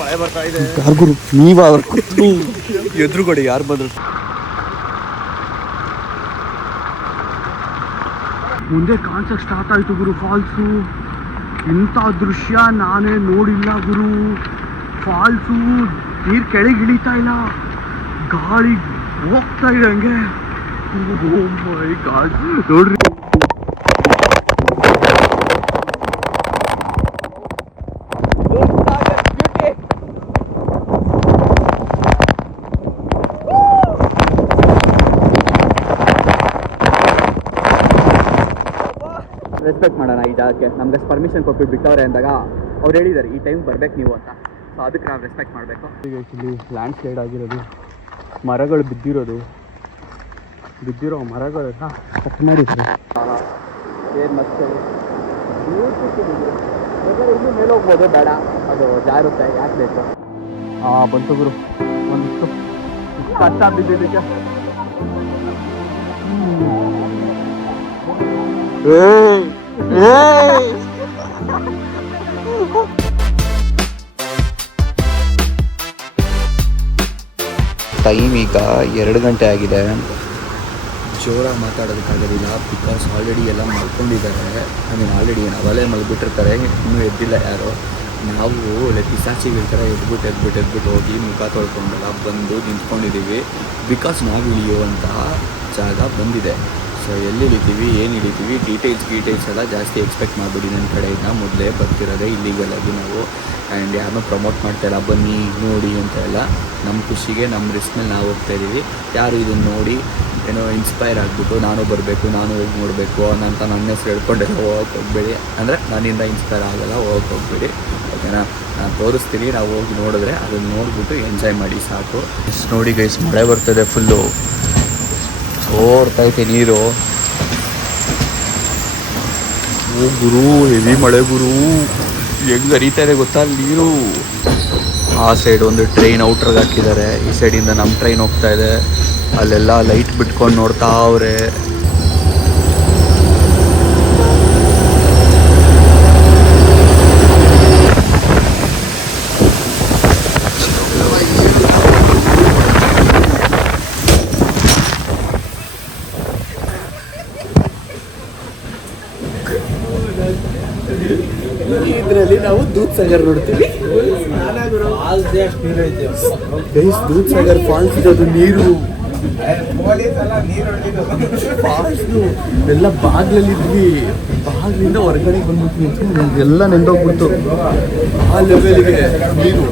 ಮಳೆ ಬರ್ತಾ ಇದೆ. ಯಾರು ನೀವ ಎದುರುಗಡೆ ಯಾರು ಬಂದ್ರು? ಮುಂದೆ ಕಾಣಿಸಕ್ಕೆ ಸ್ಟಾರ್ಟ್ ಆಯಿತು ಗುರು ಫಾಲ್ಸು. ಇಂಥ ದೃಶ್ಯ ನಾನೇ ನೋಡಿಲ್ಲ ಗುರು. ಫಾಲ್ಸು ನೀರು ಕೆಳಗೆ ಇಳಿತಾ ಇಲ್ಲ, ಗಾಳಿ ಹೋಗ್ತಾ ಇದೆ ಹಂಗೆ. ಓ ಮೈ ಗಾಡ್ ನೋಡ್ರಿ. ರೆಸ್ಪೆಕ್ಟ್ ಮಾಡೋಣ ಈ ಜಾಗಕ್ಕೆ. ನಮ್ಗೆ ಪರ್ಮಿಷನ್ ಕೊಟ್ಬಿಟ್ಟು ಬಿಟ್ಟವ್ರೆ ಅಂದಾಗ ಅವ್ರು ಹೇಳಿದ್ದಾರೆ ಈ ಟೈಮ್ ಬರ್ಬೇಕು ನೀವು ಅಂತ. ಸೊ ಅದಕ್ಕೆ ನಾವು ರೆಸ್ಪೆಕ್ಟ್ ಮಾಡಬೇಕು. ಇಲ್ಲಿ ಲ್ಯಾಂಡ್ ಸ್ಲೈಡ್ ಆಗಿರೋದು, ಮರಗಳು ಬಿದ್ದಿರೋ ಮರಗಳೆಲ್ಲ ಕಟ್ ಮಾಡಿದ್ರು. ಏನು ಮತ್ತೆ ಇನ್ನೂ ಮೇಲೆ ಹೋಗ್ಬೋದು, ಬೇಡ ಅದು ಜಾರುತ್ತೆ, ಯಾಕೆ ಬೇಕು? ಬಂತು ಗುರು ಒಂದಿಷ್ಟು ಕಷ್ಟ ಬಿದ್ದಿದ್ದಕ್ಕೆ. ಟೈಮ್ ಈಗ 2 ಗಂಟೆ ಆಗಿದೆ. ಜೋರಾಗಿ ಮಾತಾಡೋದಕ್ಕಾಗೋದಿಲ್ಲ, ಬಿಕಾಸ್ ಆಲ್ರೆಡಿ ಎಲ್ಲ ಮಲ್ಕೊಂಡಿದ್ದಾರೆ. ಆಲ್ರೆಡಿ ನಾವಲ್ಲೇ ಮಲ್ಬಿಟ್ಟಿರ್ತಾರೆ, ಇನ್ನೂ ಎದ್ದಿಲ್ಲ ಯಾರು. ನಾವು ಪಿಸಾಚಿಗಳ ಥರ ಎದ್ಬಿಟ್ಟು ಹೋಗಿ ಮುಖ ತೊಳ್ಕೊಂಡೆಲ್ಲ ಬಂದು ನಿಂತ್ಕೊಂಡಿದ್ದೀವಿ. ಬಿಕಾಸ್ ನಾವು ಇಳಿಯುವಂತಹ ಜಾಗ ಬಂದಿದೆ. ಸೊ ಎಲ್ಲಿ ಇಳಿತೀವಿ, ಏನು ಇಳಿತೀವಿ, ಡೀಟೇಲ್ಸ್ ಎಲ್ಲ ಜಾಸ್ತಿ ಎಕ್ಸ್ಪೆಕ್ಟ್ ಮಾಡಿಬಿಡಿ ನನ್ನ ಕಡೆಯಿಂದ. ಮೊದಲೇ ಬರ್ತಿರೋದೇ ಇಲ್ಲಿಗಲ್ ಆಗಿ ನಾವು. ಆ್ಯಂಡ್ ಯಾರನ್ನೂ ಪ್ರಮೋಟ್ ಮಾಡ್ತಾಯಿಲ್ಲ, ಬನ್ನಿ ನೋಡಿ ಅಂತ ಎಲ್ಲ. ನಮ್ಮ ಖುಷಿಗೆ ನಮ್ಮ ರಿಸ್ಕ್ ಮೇಲೆ ನಾವು ಹೋಗ್ತಾಯಿದ್ದೀವಿ. ಯಾರು ಇದನ್ನು ನೋಡಿ ಏನೋ ಇನ್ಸ್ಪೈರ್ ಆಗಿಬಿಟ್ಟು ನಾನು ಬರಬೇಕು, ನಾನು ಹೋಗಿ ನೋಡಬೇಕು ಅನ್ನೋಂಥ ನನ್ನ ಹೆಸರು ಹೇಳ್ಕೊಂಡೆಲ್ಲ ಹೋಗಕ್ಕೆ ಹೋಗಬೇಡಿ. ಅಂದರೆ ನನ್ನಿಂದ ಇನ್ಸ್ಪೈರ್ ಆಗೋಲ್ಲ, ಹೋಗಕ್ಕೆ ಹೋಗಬೇಡಿ, ಓಕೆನಾ? ನಾನು ತೋರಿಸ್ತೀನಿ, ನಾವು ಹೋಗಿ ನೋಡಿದ್ರೆ ಅದನ್ನು ನೋಡಿಬಿಟ್ಟು ಎಂಜಾಯ್ ಮಾಡಿ ಸಾಕು. ನೋಡಿ ಗೈಸ್, ಮಳೆ ಬರ್ತದೆ, ಫುಲ್ಲು ಓಡ್ತೈತೆ ನೀರು. ಓ ಗುರು, ಹೆವಿ ಮಳೆ ಗುರು, ಹೆಂಗೆ ಹರಿತಾ ಇದೆ ಗೊತ್ತಾ ನೀರು. ಆ ಸೈಡ್ ಒಂದು ಟ್ರೈನ್ ಔಟ್ರಿಗೆ ಹಾಕಿದ್ದಾರೆ, ಈ ಸೈಡಿಂದ ನಮ್ಮ ಟ್ರೈನ್ ಹೋಗ್ತಾ ಇದೆ. ಅಲ್ಲೆಲ್ಲ ಲೈಟ್ ಬಿಟ್ಕೊಂಡು ನೋಡ್ತಾ ಅವ್ರೆ. ಇದರಲ್ಲಿ ನಾವು ದೂದ್ ಸಾಗರ್ ನೋಡ್ತೀವಿ. ದೂದ್ ಸಾಗರ್ ಫಾಲ್ಸ್ ಇರೋದು ನೀರು. ಎಲ್ಲ ಬಾಗ್ಲಲ್ಲಿದ್ವಿ, ಬಾಗ್ಲಿಂದ ಹೊರಗಡೆ ಬಂದ್ಬಿಟ್ಟು ಎಲ್ಲ ನೆಂದೋಗ್ಬಿಡ್ತು. ಆ ಲೆವೆಲ್ಗೆ ನೀರು.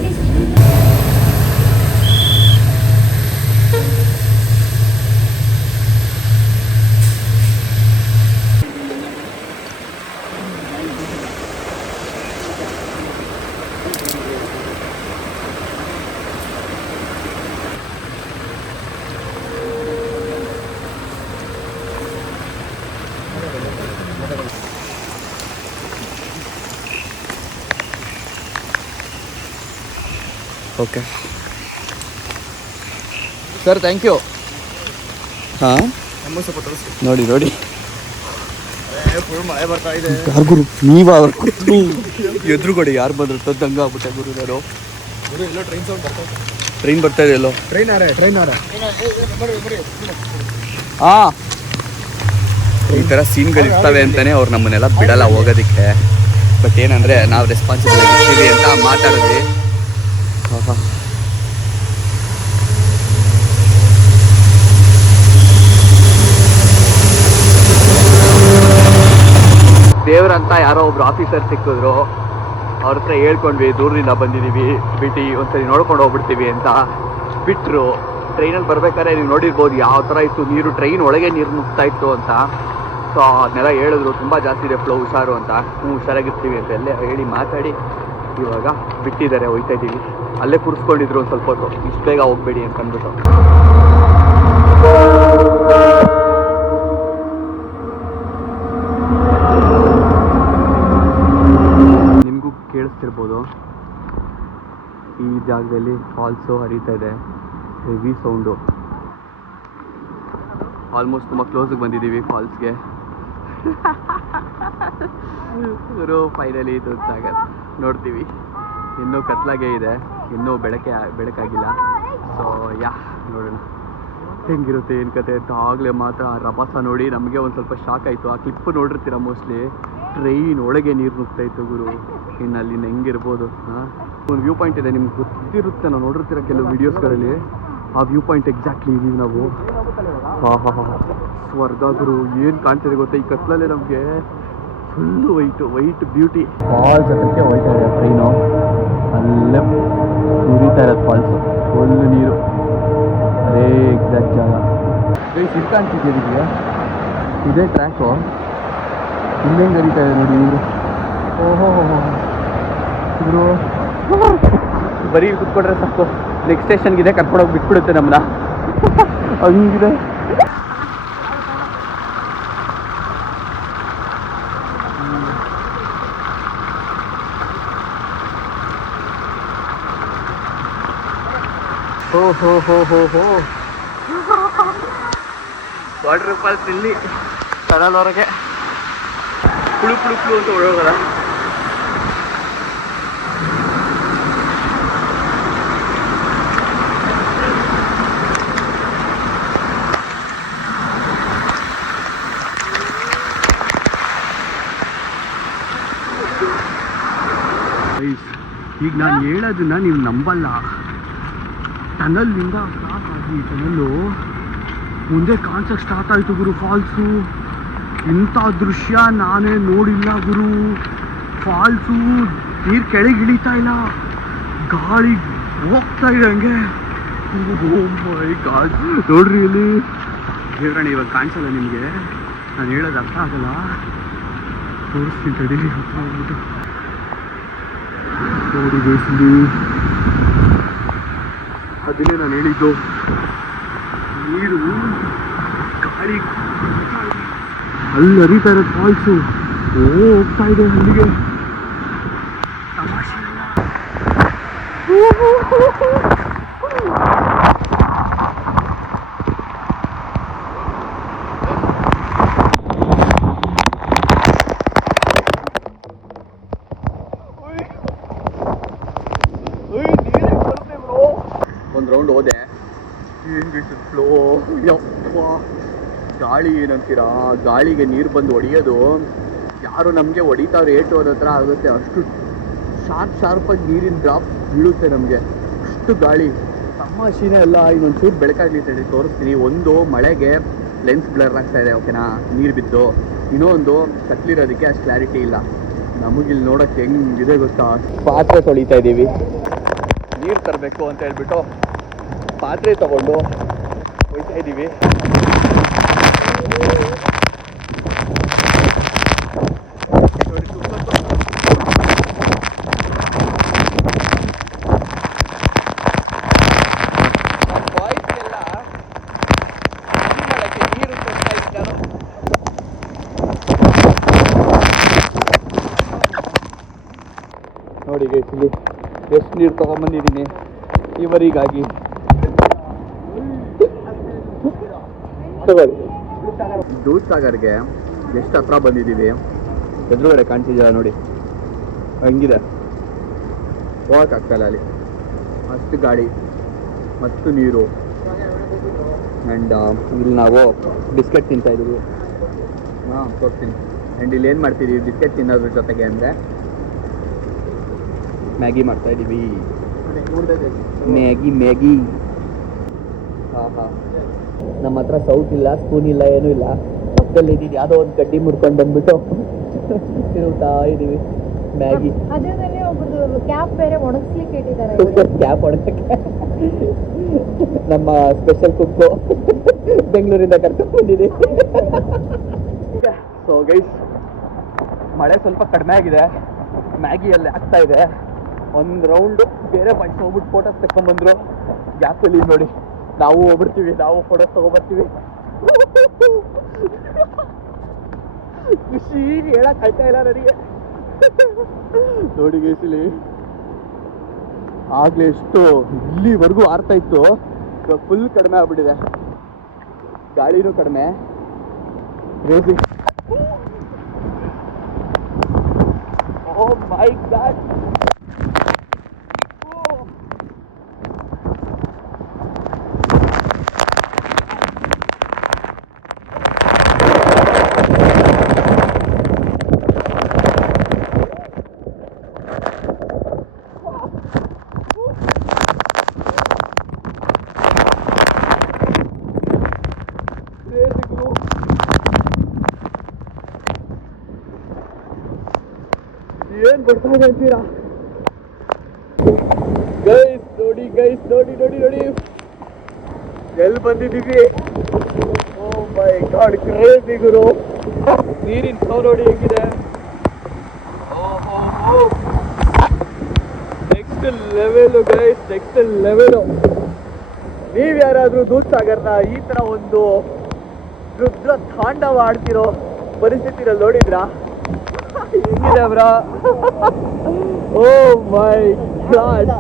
Okay sir, thank you. ಹಾಂ ನೋಡಿ ಮಳೆ ಬರ್ತಾ ಇದೆ. ಯಾರು ಗುರು ನೀವ ಎದುರುಗಡೆ ಯಾರು ಬಂದ್ರು ತದ್ದಂಗ ಆಗ್ಬಿಟ್ಟೆ ಗುರು. ನಾನು ಟ್ರೈನ್ ಬರ್ತಾ ಇದೆ ಎಲ್ಲೋ. ಹಾಂ, ಈ ಥರ ಸೀನ್ಗಳು ಇರ್ತವೆ ಅಂತಲೇ ಅವ್ರು ನಮ್ಮನ್ನೆಲ್ಲ ಬಿಡಲ್ಲ ಹೋಗೋದಕ್ಕೆ. ಬಟ್ ಏನಂದರೆ ನಾವು ರೆಸ್ಪಾನ್ಸಿಬಿಲಿಟಿ ಇರ್ತೀವಿ ಅಂತ ಮಾತಾಡಿದ್ವಿ. ದೇವ್ರಂತ ಯಾರೋ ಒಬ್ರು ಆಫೀಸರ್ ಸಿಕ್ಕಿದ್ರು, ಅವ್ರ ಹತ್ರ ಹೇಳ್ಕೊಂಡ್ವಿ, ದೂರದಿಂದ ಬಂದಿದ್ದೀವಿ, ಬಿಟ್ಟು ಒಂದ್ಸರಿ ನೋಡ್ಕೊಂಡು ಹೋಗ್ಬಿಡ್ತೀವಿ ಅಂತ ಬಿಟ್ಟರು. ಟ್ರೈನಲ್ಲಿ ಬರ್ಬೇಕಾದ್ರೆ ನೀವು ನೋಡಿರ್ಬೋದು ಯಾವ ಥರ ಇತ್ತು ನೀರು, ಟ್ರೈನ್ ಒಳಗೆ ನೀರು ನುಗ್ತಾ ಇತ್ತು ಅಂತ. ಸೊ ಅದನ್ನೆಲ್ಲ ಹೇಳಿದ್ರು, ತುಂಬ ಜಾಸ್ತಿ ಇದೆ ಫ್ಲೋ, ಹುಷಾರು ಅಂತ. ಹುಷಾರಾಗಿರ್ತೀವಿ ಅಂತ ಎಲ್ಲ ಹೇಳಿ ಮಾತಾಡಿ ಇವಾಗ ಬಿಟ್ಟಿದ್ದಾರೆ, ಹೋಗ್ತಾ ಇದ್ದೀವಿ. ಅಲ್ಲೇ ಕೂರಿಸ್ಕೊಂಡಿದ್ರು ಒಂದು ಸ್ವಲ್ಪ ಹೊತ್ತು, ಇಷ್ಟು ಬೇಗ ಹೋಗ್ಬೇಡಿ ಅಂತ ಅಂದ್ಬಿಟ್ಟು. ನಿಮಗೂ ಕೇಳಿಸ್ತಿರ್ಬೋದು, ಈ ಜಾಗದಲ್ಲಿ ಫಾಲ್ಸು ಹರಿತಾ ಇದೆ, ಹೆವಿ ಸೌಂಡು. ಆಲ್ಮೋಸ್ಟ್ ತುಂಬ ಕ್ಲೋಸಿಗೆ ಬಂದಿದ್ದೀವಿ ಫಾಲ್ಸ್ಗೆ. ಫೈನಲಿ ಇದು ಜಾಗ ನೋಡ್ತೀವಿ. ಇನ್ನೂ ಕತ್ಲಾಗೆ ಇದೆ, ಇನ್ನೂ ಬೆಳಕಾಗಿಲ್ಲ. ಸೊ ನೋಡೋಣ ಹೆಂಗಿರುತ್ತೆ ಏನು ಕತೆ ಅಂತ. ಆಗಲೇ ಮಾತ್ರ ಆ ರಭಸ ನೋಡಿ ನಮಗೆ ಒಂದು ಸ್ವಲ್ಪ ಶಾಕ್ ಆಯಿತು. ಆ ಕ್ಲಿಪ್ ನೋಡಿರ್ತೀರ ಮೋಸ್ಟ್ಲಿ, ಟ್ರೈನ್ ಒಳಗೆ ನೀರು ನುಗ್ತಾ ಇತ್ತು ಗುರು. ಇನ್ನು ಅಲ್ಲಿಂದ ಹೆಂಗಿರ್ಬೋದು. ಒಂದು ವ್ಯೂ ಪಾಯಿಂಟ್ ಇದೆ, ನಿಮ್ಗೆ ಗೊತ್ತಿರುತ್ತೆ, ನಾವು ನೋಡಿರ್ತೀರ ಕೆಲವು ವೀಡಿಯೋಸ್ಗಳಲ್ಲಿ. ಆ ವ್ಯೂ ಪಾಯಿಂಟ್ ಎಕ್ಸಾಕ್ಟ್ಲಿ ಇದೀವಿ ನಾವು. ಸ್ವರ್ಗ ಗುರು. ಏನು ಕಾಣ್ತಿದೆ ಗೊತ್ತಾ ಈ ಕತ್ಲಲ್ಲೇ ನಮಗೆ. Full white beauty. ಫಾಲ್ಸ್ ಹತ್ರಕ್ಕೆ ಹೋಯ್ತಾ ಇದೆ ಟ್ರೈನು. ಅಲ್ಲೇ ಉರಿತಾ ಇರೋದು ಫಾಲ್ಸು, ಫುಲ್ಲು ನೀರು. ಅದೇ ಎಕ್ಸಾಕ್ಟ್ ಜಾಗ. ಇದು ಕಾಣ್ತಿದ್ದೀಯ, ಇದೇ ಟ್ರ್ಯಾಕು. ಇನ್ನೇನು ಕರೀತಾ ಇದೆ ನೋಡಿ ನೀರು. ಓಹೋ ಗುರು, ಬರೀ ಕುತ್ಕೊಂಡ್ರೆ ಸಾಕು, ನೆಕ್ಸ್ಟ್ ಸ್ಟೇಷನ್ಗಿದೆ ಕರ್ಕೊಂಡೋಗಿ ಬಿಟ್ಬಿಡುತ್ತೆ ನಮ್ಮನ್ನ. ಹಂಗಿದೆ. ಹೋ ವಾಟರ್ ಫಾಲ್ಸ್ ಇಲ್ಲಿ ಟನಲ್ ಹೊರಗೆ ಕುಳು ಅಂತ ಹೊಡೋಗಲ್ಲ. ಈಗ ನಾನು ಹೇಳೋದನ್ನ ನೀವು ನಂಬಲ್ಲ. ಟನಲ್ನಿಂದ ಸ್ಟಾರ್ಟ್ ಆಗಿ ಟನಲ್ಲು ಮುಂದೆ ಕಾಣಿಸೋಕ್ಕೆ ಸ್ಟಾರ್ಟ್ ಆಯಿತು ಗುರು ಫಾಲ್ಸು. ಇಂಥ ದೃಶ್ಯ ನಾನೇ ನೋಡಿಲ್ಲ ಗುರು. ಫಾಲ್ಸು ನೀರು ಕೆಳಗೆ ಇಳಿತಾ ಇಲ್ಲ, ಗಾಳಿ ಹೋಗ್ತಾ ಇದೆ ಹಂಗೆ. ಓ ಮೈ ಗಾಡ್, ನೋಡ್ರಿ ಇಲ್ಲಿ ದೇವರಣ. ಇವಾಗ ಕಾಣಿಸಲ್ಲ ನಿಮಗೆ, ನಾನು ಹೇಳೋದು ಅರ್ಥ ಆಗಲ್ಲ, ತೋರಿಸ್ತೀನಿ ತಡಿ. ನೋಡಿ ಬೇಸಿಲಿ, ಅದನ್ನೇ ನಾನು ಹೇಳಿದ್ದು. ನೀರು ಗಾಳಿ ಅಲ್ಲಿ ಹರಿತಾ ಇರೋದು ಫಾಲ್ಸು. ಹೋಗ್ತಾ ಇದೆ ಅಲ್ಲಿಗೆ. ತಮಾಷೆ ಇಲ್ಲ. ಒಂದು ರೌಂಡ್ ಹೋದೆ, ಏನು ಬಿಟ್ಟು ಫ್ಲೋ. ಯಪ್ಪ, ಗಾಳಿ ಏನಂತೀರಾ, ಗಾಳಿಗೆ ನೀರು ಬಂದು ಹೊಡೆಯೋದು. ಯಾರು ನಮಗೆ ಹೊಡಿತಾವ್ರು ಏಟು ಹೋದ ಹತ್ರ ಆಗುತ್ತೆ. ಅಷ್ಟು ಶಾರ್ಪಾಗಿ ನೀರಿನ ಡ್ರಾಪ್ ಬೀಳುತ್ತೆ ನಮಗೆ, ಅಷ್ಟು ಗಾಳಿ. ತಮಾಷೆನೇ ಎಲ್ಲ. ಇನ್ನೊಂದು ಬೆಳಕಾಗ್ಲಿ ತಡಿ ತೋರಿಸ್ತೀನಿ. ಒಂದು ಮಳೆಗೆ ಲೆನ್ಸ್ ಬ್ಲರ್ ಆಗ್ತಾ ಇದೆ, ಓಕೆನಾ, ನೀರು ಬಿದ್ದು. ಇನ್ನೊಂದು ಕತ್ಲಿರೋದಕ್ಕೆ ಅಷ್ಟು ಕ್ಲಾರಿಟಿ ಇಲ್ಲ. ನಮಗಿಲ್ಲಿ ನೋಡೋಕ್ಕೆ ಹೆಂಗಿದೆ ಗೊತ್ತಾ. ಪಾತ್ರೆ ತೊಳಿತಾ ಇದ್ದೀವಿ, ನೀರು ತರಬೇಕು ಅಂತ ಹೇಳ್ಬಿಟ್ಟು ಪಾತ್ರೆ ತಗೊಂಡು ಹೋಯ್ತಾ ಇದ್ದೀವಿ. ನೋಡಿ ಇಲ್ಲಿ ಎಷ್ಟು ನೀರು ತೊಗೊಂಬಂದಿದ್ದೀನಿ ಇವರಿಗಾಗಿ. ದೂದ್ ಸಾಗರ್ಗೆ ಎಷ್ಟು ಹತ್ರ ಬಂದಿದ್ದೀವಿ. ಎದುರುಗಡೆ ಕಾಣ್ತಿದ್ದೀರಾ ನೋಡಿ, ಹಂಗಿದೆ. ಹೋಗೋಕ್ಕಾಗ್ತಾಯಿಲ್ಲ ಅಲ್ಲಿ, ಅಷ್ಟು ಗಾಳಿ, ಅಷ್ಟು ನೀರು. ಆ್ಯಂಡ್ ಇಲ್ಲಿ ನಾವು ಬಿಸ್ಕೆಟ್ ತಿಂತಾಯಿದ್ದೀವಿ. ತೋರಿಸ್ತೀನಿ. ಆ್ಯಂಡ್ ಇಲ್ಲಿ ಏನು ಮಾಡ್ತಿದ್ದೀವಿ ಬಿಸ್ಕೆಟ್ ತಿನ್ನೋದ್ರ ಜೊತೆಗೆ ಅಂದರೆ ಮ್ಯಾಗಿ ಮಾಡ್ತಾಯಿದ್ದೀವಿ. ಮ್ಯಾಗಿ. ಹಾಂ, ನಮ್ಮ ಹತ್ರ ಸೌಟ್ ಇಲ್ಲ, ಸ್ಪೂನ್ ಇಲ್ಲ, ಏನೂ ಇಲ್ಲ. ಪಕ್ಕದಲ್ಲಿ ಇದ್ದೀವಿ, ಯಾವುದೋ ಒಂದು ಕಡ್ಡಿ ಮುರ್ಕೊಂಡು ಬಂದ್ಬಿಟ್ಟು ತಿರುಗ್ತಾ ಇದ್ದೀವಿ ಮ್ಯಾಗಿ. ಕ್ಯಾಪ್ ಬೇರೆ ಒಣಗಿಸ್ಲಿಕ್ಕೆ ಇಟ್ಟಿದ್ದಾರೆ. ಕ್ಯಾಪ್ ಒಣಗಕ್ಕೆ ನಮ್ಮ ಸ್ಪೆಷಲ್ ಕುಕ್ಕು ಬೆಂಗಳೂರಿಂದ ಕರ್ಕೊಂಡು ಬಂದಿದ್ದೀವಿ. ಸೊ ಗೈಸ್, ಮಳೆ ಸ್ವಲ್ಪ ಕಡಿಮೆ ಆಗಿದೆ, ಮ್ಯಾಗಿಯಲ್ಲಿ ಆಗ್ತಾ ಇದೆ. ಒಂದು ರೌಂಡು ಬೇರೆ ಬಾಯ್ಸ್ ಹೋಗ್ಬಿಟ್ಟು ಫೋಟೋಸ್ ತಗೊಂಡ್ಬಂದ್ರು. ಗ್ಯಾಪಲ್ಲಿ ನೋಡಿ ನಾವು ಹೋಗ್ಬಿಡ್ತೀವಿ, ನಾವು ಫೋಟೋಸ್ ತಗೊಬರ್ತೀವಿ. ಖುಷಿ ಹೇಳಕ್ ಆಯ್ತಾ ಇಲ್ಲ ನನಗೆ. ನೋಡಿ ಗೈಸಲ್ಲಿ ಆಗ್ಲೇ ಎಷ್ಟು ಇಲ್ಲಿವರೆಗೂ ಆರ್ತಾ ಇತ್ತು, ಫುಲ್ ಕಡಿಮೆ ಆಗ್ಬಿಟ್ಟಿದೆ. ಗಾಳಿನೂ ಕಡಿಮೆ. ಓ ಮೈ ಗಾಡ್, ಏನ್ ಬರ್ತಾ ಇದೆ ಅಂತೀರಾ ಗೈಸ್? ನೋಡಿ ಗೈಸ್, ನೋಡಿ ನೋಡಿ ನೋಡಿ ಎಲ್ಲಿ ಬಂದಿದ್ದೀವಿ. ಓ ಮೈ ಗಾಡ್, ಕ್ರೇಜಿ ಗುರು. ನೀರಿನ ಫ್ಲೋ ನೋಡಿ ಹೇಗಿದೆ. Next level guys, next level. ನೀವು ಯಾರಾದರೂ ದೂದ್ ಸಾಗರ್ನ ಈ ಥರ ಒಂದು ರುದ್ರ ತಾಂಡವ ಆಡ್ತಿರೋ ಪರಿಸ್ಥಿತಿನಲ್ಲಿ ನೋಡಿದ್ರಾ? ಹೆಂಗಿದೆ ಬ್ರಾ? ಓ ಮೈ ಗಾಡ್,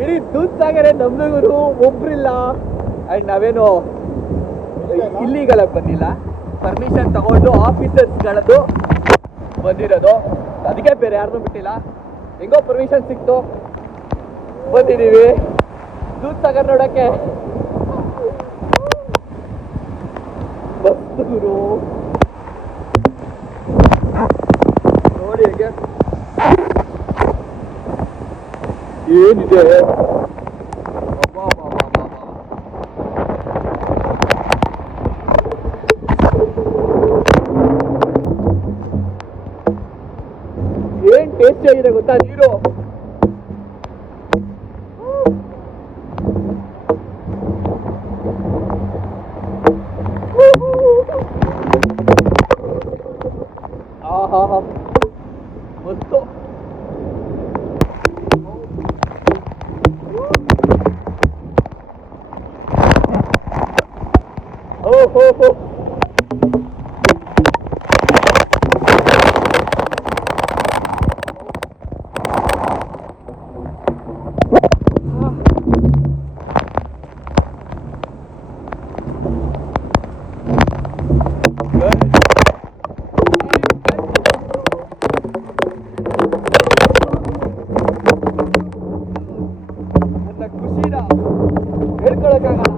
ಇಡೀ ದೂದ್ ಸಾಗರೇ ನಮ್ದು ಗುರು, ಒಬ್ರಿಲ್ಲ. ಆ್ಯಂಡ್ ನಾವೇನು ಇಲ್ಲಿಗೆಲ್ಲ ಬಂದಿಲ್ಲ, ಪರ್ಮಿಷನ್ ತಗೊಂಡು ಆಫೀಸರ್ಸ್ಗಳದ್ದು ಬಂದಿರೋದು. ಅದಕ್ಕೆ ಬೇರೆ ಯಾರನ್ನೂ ಬಿಟ್ಟಿಲ್ಲ, ಹೆಂಗೋ ಪರ್ಮಿಷನ್ ಸಿಕ್ತು ಬಂದಿದ್ದೀವಿ ದೂದ್ ಸಾಗರ್ ನೋಡೋಕ್ಕೆ. ಮಸ್ತ್ ಗುರು, ನೋಡಿ ಹೇಗೆ ಏನಿದೆ. ಏನ್ ಟೇಸ್ಟಿ ಆಗಿದೆ ಗೊತ್ತಾ ನೀರು. ಮಸ್ತು. ಓಹೋ, ನನ್ನ ಖುಷಿನ ಹೇಳ್ಕೊಳಕ್ಕಾಗಲ್ಲ.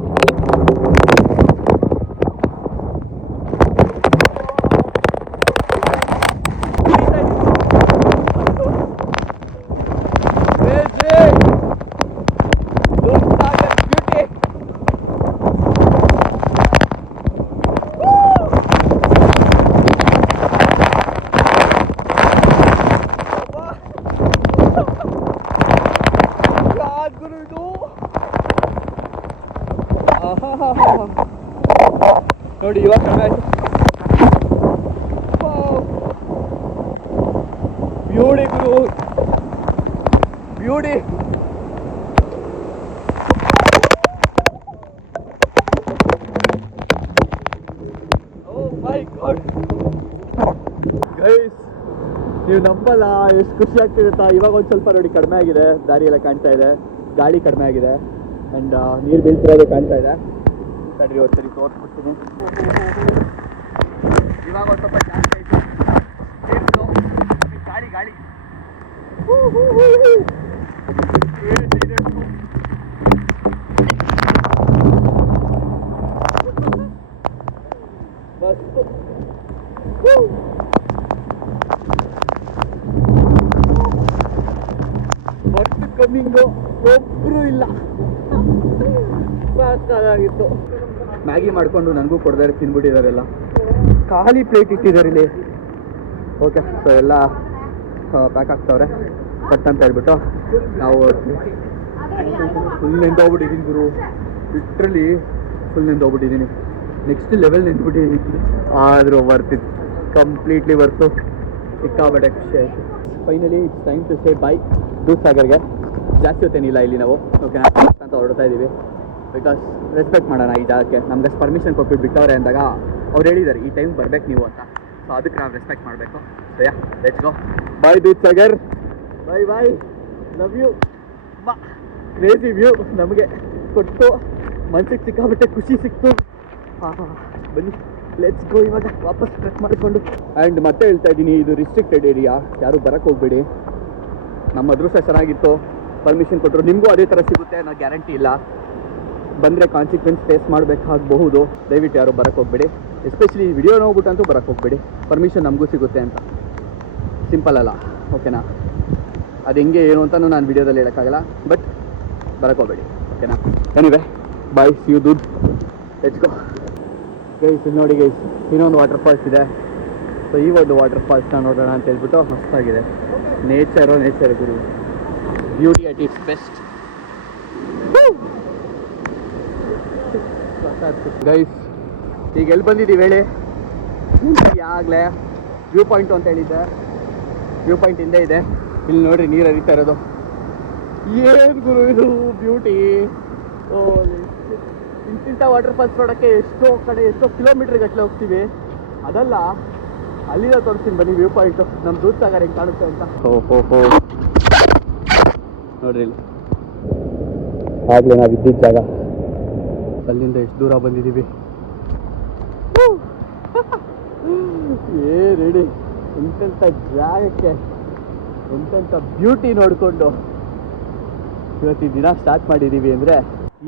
ನೋಡಿ ಇವಾಗ ಕಡಿಮೆ ಆಯ್ತು. ಬ್ಯೂಟಿ ಗುರು, ಬ್ಯೂಟಿ. ಓ ಮೈ ಗಾಡ್ ಗೈಸ್, ನೀವು ನಂಬಲ್ಲ ಎಷ್ಟು ಖುಷಿ ಆಗ್ತಿರುತ್ತಾ. ಇವಾಗ ಒಂದು ಸ್ವಲ್ಪ ನೋಡಿ ಕಡಿಮೆ ಆಗಿದೆ, ದಾರಿ ಎಲ್ಲ ಕಾಣ್ತಾ ಇದೆ, ಗಾಳಿ ಕಡಿಮೆ ಆಗಿದೆ, ಆ್ಯಂಡ್ ನೀರು ಬೀಳ್ತಿರೋದು ಕಾಣ್ತಾ ಇದೆ. ತಡ್ರಿ ಒಂದ್ಸರಿ ತೋರಿಸ್ಬಿಡ್ತೀನಿ. ಇವಾಗ ಒಂದು ಸ್ವಲ್ಪ ಜಾಸ್ತಿ ಆಯಿತು ಗಾಳಿ ಗಾಳಿ. ಮಸ್ತು. ಫಸ್ಟ್ ಕಮ್ಮಿಂಗು ಒಬ್ಬರು ಇಲ್ಲ, ಸಾಕಾಗಿತ್ತು. ಮ್ಯಾಗಿ ಮಾಡಿಕೊಂಡು ನನಗೂ ಕೊಡ್ದಾರೆ, ತಿನ್ಬಿಟ್ಟಿದ್ದಾರೆಲ್ಲ. ಖಾಲಿ ಪ್ಲೇಟ್ ಇಟ್ಟಿದ್ದಾರೆ ಇಲ್ಲಿ. ಓಕೆ, ಸೊ ಎಲ್ಲ ಪ್ಯಾಕ್ ಆಗ್ತವ್ರೆ ಕಟ್ ಅಂತ ಹೇಳ್ಬಿಟ್ಟು ನಾವು ಫುಲ್ ನೆಂದೋಗ್ಬಿಟ್ಟಿದ್ದೀನಿ ಗುರು, ಲಿಟ್ರಲಿ ಫುಲ್ ನೆಂದೋಗ್ಬಿಟ್ಟಿದ್ದೀನಿ. ನೆಕ್ಸ್ಟ್ ಲೆವೆಲ್ ನೆಂದ್ಬಿಟ್ಟಿದ್ದೀನಿ, ಆದರೂ ವರ್ತಿತ್ತು, ಕಂಪ್ಲೀಟ್ಲಿ ವರ್ತು. ಸಿಕ್ಕಾಬಟ್ಟೆ ಖುಷಿ ಆಯಿತು. Finally it's time to say bye Dudh ಸಾಗರ್ಗೆ. ಜಾಸ್ತಿ ಹೊತ್ತೇನಿಲ್ಲ ಇಲ್ಲಿ ನಾವು, ಓಕೆನಾ ಅಂತ ಹೊರಡ್ತಾ ಇದ್ದೀವಿ. ಬಿಕಾಸ್ ರೆಸ್ಪೆಕ್ಟ್ ಮಾಡೋಣ ಈ ಜಾಗಕ್ಕೆ. ನಮ್ಗೆ ಪರ್ಮಿಷನ್ ಕೊಟ್ಬಿಟ್ಟು ಬಿಟ್ಟವ್ರೆ ಅಂದಾಗ ಅವ್ರು ಹೇಳಿದ್ದಾರೆ ಈ ಟೈಮ್ ಬರ್ಬೇಕು ನೀವು ಅಂತ. ಸೊ ಅದಕ್ಕೆ ನಾವು ರೆಸ್ಪೆಕ್ಟ್ ಮಾಡಬೇಕು. So yeah, let's go. Bye Dudhsagar, bye bye, love you. Crazy view ನಮಗೆ ಕೊಟ್ಟು ಮನ್ಸಿಗೆ ಸಿಕ್ಕಾಬಿಟ್ಟೆ ಖುಷಿ ಸಿಕ್ತು. ಬನ್ನಿ ಲೆಟ್ಸ್ ಗೋ ಇವಾಗ ವಾಪಸ್ ಟ್ರೆಕ್ ಮಾಡಿಕೊಂಡು. ಆ್ಯಂಡ್ ಮತ್ತೆ ಹೇಳ್ತಾ ಇದ್ದೀನಿ, ಇದು ರಿಸ್ಟ್ರಿಕ್ಟೆಡ್ ಏರಿಯಾ, ಯಾರು ಬರೋಕ್ಕೆ ಹೋಗ್ಬೇಡಿ. ನಮ್ಮ ಅದೃಷ್ಟ ಚೆನ್ನಾಗಿತ್ತು, ಪರ್ಮಿಷನ್ ಕೊಟ್ಟರು. ನಿಮಗೂ ಅದೇ ಥರ ಸಿಗುತ್ತೆ ಅನ್ನೋ ಗ್ಯಾರಂಟಿ ಇಲ್ಲ. ಬಂದರೆ ಕಾನ್ಸಿಕ್ವೆನ್ಸ್ ಫೇಸ್ ಮಾಡಬೇಕಾಗಬಹುದು. ದಯವಿಟ್ಟು ಯಾರು ಬರೋಕ್ಕೆ ಹೋಗ್ಬೇಡಿ, ಎಸ್ಪೆಷಲಿ ವಿಡಿಯೋ ನೋಡ್ಬಿಟ್ಟಂತೂ ಬರೋಕ್ಕೆ ಹೋಗ್ಬೇಡಿ. ಪರ್ಮಿಷನ್ ನಮಗೂ ಸಿಗುತ್ತೆ ಅಂತ ಸಿಂಪಲ್ ಅಲ್ಲ, ಓಕೆನಾ? ಅದು ಹೆಂಗೆ ಏನು ಅಂತಲೂ ನಾನು ವಿಡಿಯೋದಲ್ಲಿ ಹೇಳೋಕ್ಕಾಗಲ್ಲ, ಬಟ್ ಬರೋಕ್ಕೆ ಹೋಗ್ಬೇಡಿ, ಓಕೆನಾ? Anyway bye, see you Dudh, let's go. Guys ನೋಡಿ ಗೈಸ್, ಇನ್ನೊಂದು ವಾಟರ್ ಫಾಲ್ಸ್ ಇದೆ, ಸೊ ಈ ಒಂದು ವಾಟರ್ ಫಾಲ್ಸ್ನ ನೋಡೋಣ ಅಂತ ಹೇಳ್ಬಿಟ್ಟು ಮಸ್ತಾಗಿದೆ. ನೇಚರ್ ಗುರು, beauty at its best. Guys ಈಗ ಎಲ್ಲಿ ಬಂದಿದ್ದೀವಿ ಹೇಳಿ? ಆಗಲೇ ವ್ಯೂ ಪಾಯಿಂಟ್ ಅಂತ ಹೇಳಿದ್ದೆ, ವ್ಯೂ ಪಾಯಿಂಟ್ ಹಿಂದೆ ಇದೆ. ಇಲ್ಲಿ ನೋಡ್ರಿ ನೀರು ಹರಿತಾ ಇರೋದು. ಏನು ಗುರು ಇದು ಬ್ಯೂಟಿ! ಇಂತಿಂಥ ವಾಟರ್ ಫಾಲ್ಸ್ ನೋಡೋಕ್ಕೆ ಎಷ್ಟೋ ಕಿಲೋಮೀಟ್ರ್ ಗಟ್ಟಲೆ ಹೋಗ್ತೀವಿ. ಅದಲ್ಲ, ಅಲ್ಲಿಂದ ತೋರಿಸ್ತೀನಿ ಬನ್ನಿ ವ್ಯೂ ಪಾಯಿಂಟು. ನಮ್ಮ ದೂಧಸಾಗರ್ ಹೆಂಗೆ ಕಾಣುತ್ತೆ ಅಂತ. ಹೋ ನೋಡ್ರಿ ಇಲ್ಲಿ ಆಗಲೇ ನಾವು ಇದ್ದಿದ್ದ ಜಾಗ. ಅಲ್ಲಿಂದ ಎಷ್ಟು ದೂರ ಬಂದಿದ್ದೀವಿ. ರೆಡಿ ಎಂತೆಂಥ ಜಾಗಕ್ಕೆ ಎಂತೆಂಥ ಬ್ಯೂಟಿ ನೋಡಿಕೊಂಡು ಇವತ್ತಿನ ದಿನ ಸ್ಟಾರ್ಟ್ ಮಾಡಿದ್ದೀವಿ ಅಂದರೆ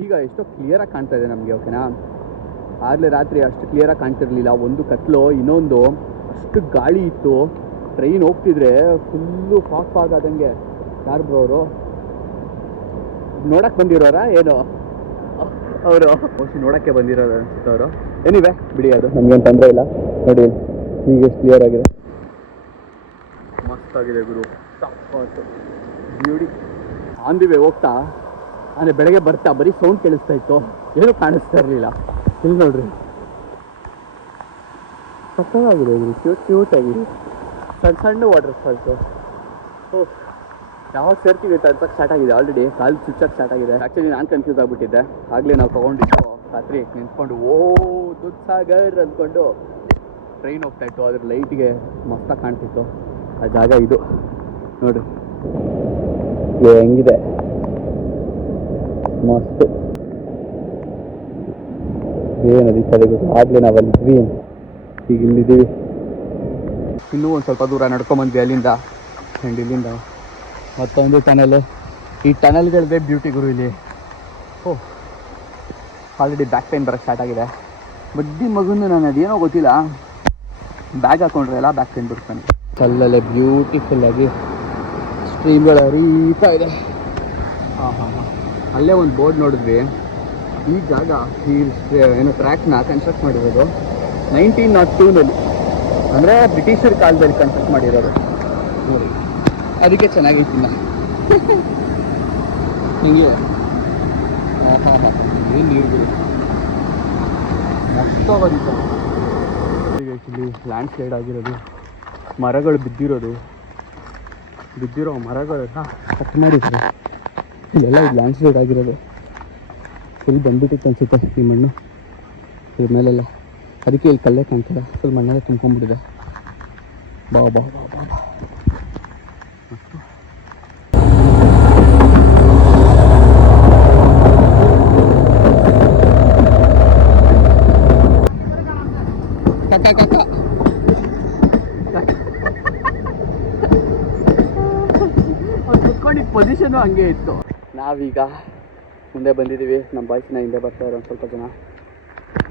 ಈಗ ಎಷ್ಟೋ ಕ್ಲಿಯರಾಗಿ ಕಾಣ್ತಾ ಇದೆ ನಮಗೆ. ಓಕೆನಾ? ಆಗಲೇ ರಾತ್ರಿ ಅಷ್ಟು ಕ್ಲಿಯರಾಗಿ ಕಾಣ್ತಿರ್ಲಿಲ್ಲ. ಒಂದು ಕತ್ಲು, ಇನ್ನೊಂದು ಅಷ್ಟು ಗಾಳಿ ಇತ್ತು. ಟ್ರೈನ್ ಹೋಗ್ತಿದ್ರೆ ಫುಲ್ಲು ಫಾಗ್ ಆದಂಗೆ. ಯಾರು ಬ್ರೋ ಅವರು? ನೋಡಕ್ಕೆ ಬಂದಿರೋರಾ ಏನು ಅವರು? ಮೋಸ್ಟ್ಲಿ ನೋಡೋಕ್ಕೆ ಬಂದಿರೋದು ಅನ್ಸುತ್ತೆ ಅವರು. ಏನಿವೆ ಬಿಡಿ, ಅದು ನಮಗೇನು ತೊಂದರೆ ಇಲ್ಲ. ನೋಡಿ ಈಗ ಎಷ್ಟು ಕ್ಲಿಯರ್ ಆಗಿದೆ, ಮಸ್ತಾಗಿದೆ ಗುರು. ಬ್ಯೂಟಿ. ಆನ್ ದಿ ವೇ ಹೋಗ್ತಾ ಅಂದರೆ ಬೆಳಗ್ಗೆ ಬರ್ತಾ ಬರೀ ಸೌಂಡ್ ಕೇಳಿಸ್ತಾ ಇತ್ತು, ಏನೂ ಕಾಣಿಸ್ತಾ ಇರಲಿಲ್ಲ. ಇಲ್ಲಿ ನೋಡ್ರಿ ಸಕ್ಕತ್ತಾಗಿದೆ ಗುರು, ಕ್ಯೂಟಾಗಿ ಸಣ್ಣ ವಾಟರ್ ಫಾಲ್ಸು. ಯಾವಾಗ ಸೇರ್ತೀವಿ ಅಂತ ಅನ್ಸಕ್ಕೆ ಸ್ಟಾರ್ಟ್ ಆಗಿದೆ. ಆಲ್ರೆಡಿ ಕಾಲು ಚುಚ್ಚಕ್ಕೆ ಸ್ಟಾರ್ಟ್ ಆಗಿದೆ. ಆ್ಯಕ್ಚುಲಿ ನಾನು ಕನ್ಫ್ಯೂಸ್ ಆಗಿಬಿಟ್ಟಿದ್ದೆ. ಆಗಲೇ ನಾವು ತೊಗೊಂಡಿದ್ದು ರಾತ್ರಿ ನಿಂತ್ಕೊಂಡು ದೂಧಸಾಗರ್ ಅಂದ್ಕೊಂಡು ಟ್ರೈನ್ ಹೋಗ್ತಾಯಿತ್ತು. ಅದ್ರ ಲೈಟ್ಗೆ ಮಸ್ತಾಗಿ ಕಾಣ್ತಿತ್ತು ಆ ಜಾಗ. ಇದು ನೋಡ್ರಿ ಹೆಂಗಿದೆ, ಮಸ್ತು. ಏನದು ಗೊತ್ತು. ಆಗಲೇ ನಾವು ಅಲ್ಲಿದ್ವಿ, ಈಗ ಇಲ್ಲಿದ್ದೀವಿ. ಇನ್ನೂ ಒಂದು ಸ್ವಲ್ಪ ದೂರ ನಡ್ಕೊಂಬಂದ್ವಿ ಅಲ್ಲಿಂದ. ಆ್ಯಂಡ್ ಇಲ್ಲಿಂದ ಮತ್ತೊಂದು ಟನಲ್. ಈ ಟನಲ್ಗಳದ್ದೇ ಬ್ಯೂಟಿ ಗುರು ಇಲ್ಲಿ. ಆಲ್ರೆಡಿ ಬ್ಯಾಕ್ ಪೇನ್ ಬರೋಕ್ಕೆ ಸ್ಟಾರ್ಟ್ ಆಗಿದೆ. ಬಡ್ಡಿ ಮಗುಂದು ನಾನು ಅದೇನೋ ಗೊತ್ತಿಲ್ಲ, ಬ್ಯಾಗ್ ಹಾಕೊಂಡ್ರೆ ಎಲ್ಲ ಬ್ಯಾಕ್ ಪೇನ್ ಬಿಡ್ತಾನೆ. ಕಲ್ಲಲ್ಲೇ ಬ್ಯೂಟಿಫುಲ್ಲಾಗಿ ಸ್ಟ್ರೀಮ್ಗಳು ಹರಿತಾ ಇದೆ. ಅಲ್ಲೇ ಒಂದು ಬೋರ್ಡ್ ನೋಡಿದ್ವಿ. ಈ ಜಾಗ ಈ ಏನೋ ಟ್ರ್ಯಾಕ್ನ ಕನ್ಸ್ಟ್ರಕ್ಟ್ ಮಾಡಿರೋದು 1902ನಲ್ಲಿ, ಅಂದರೆ ಬ್ರಿಟಿಷರ್ ಕಾಲದಲ್ಲಿ ಕನ್ಸ್ಟ್ರಕ್ಟ್ ಮಾಡಿರೋದು. ನೋಡಿ ಅದಕ್ಕೆ ಚೆನ್ನಾಗಿತ್ತಿಲ್ಲ ಹಿಂಗೆ. ಏನು ನೀರುಗಳು ಮಸ್ತಾಗಿತ್ತು. ಈಗ ಆ್ಯಕ್ಚುಲಿ ಲ್ಯಾಂಡ್ ಸ್ಲೈಡ್ ಆಗಿರೋದು, ಮರಗಳು ಬಿದ್ದಿರೋ ಮರಗಳೆಲ್ಲ ಕಟ್ ಮಾಡಿದ್ರು. ಇಲ್ಲೆಲ್ಲ ಇದು ಲ್ಯಾಂಡ್ ಸ್ಲೈಡ್ ಆಗಿರೋದು. ಫುಲ್ ಬಂದ್ಬಿಟ್ಟಿತ್ತು ಅನಿಸುತ್ತೆ ಈ ಮಣ್ಣು ಇದ್ರ ಮೇಲೆಲ್ಲ. ಅದಕ್ಕೆ ಇಲ್ಲಿ ಕಲ್ಲೇ ಕಾಣ್ತಿಲ್ಲ, ಫುಲ್ ಮಣ್ಣೆಲ್ಲ ತುಂಬ್ಕೊಂಡ್ಬಿಟ್ಟಿದೆ. ಬಾ ಬಾ ಬಾ ಬಾ ಬಾ. ಅವ್ರು ಕುತ್ಕೊಂಡಿದ್ದ ಪೊಸಿಷನು ಹಂಗೆ ಇತ್ತು. ನಾವೀಗ ಮುಂದೆ ಬಂದಿದ್ದೀವಿ. ನಮ್ಮ ಬಾಯ್ಸಿನ ಹಿಂದೆ ಬರ್ತಾಯಿರೋ ಒಂದು ಸ್ವಲ್ಪ ಜನ.